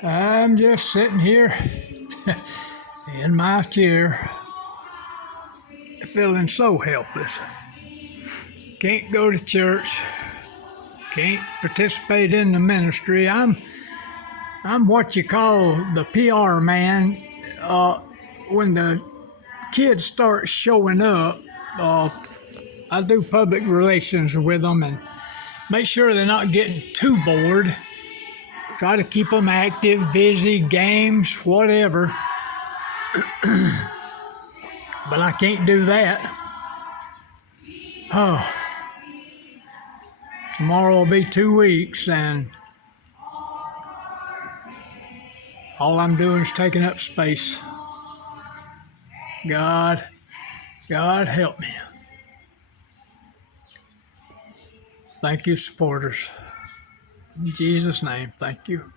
I'm just sitting here in my chair, feeling so helpless. Can't go to church, can't participate in the ministry. I'm what you call the PR man. When the kids start showing up, I do public relations with them and make sure they're not getting too bored. Try to keep them active, busy, games, whatever. But I can't do that. Oh, tomorrow will be 2 weeks, and all I'm doing is taking up space. God help me. Thank you, supporters. In Jesus' name, thank you.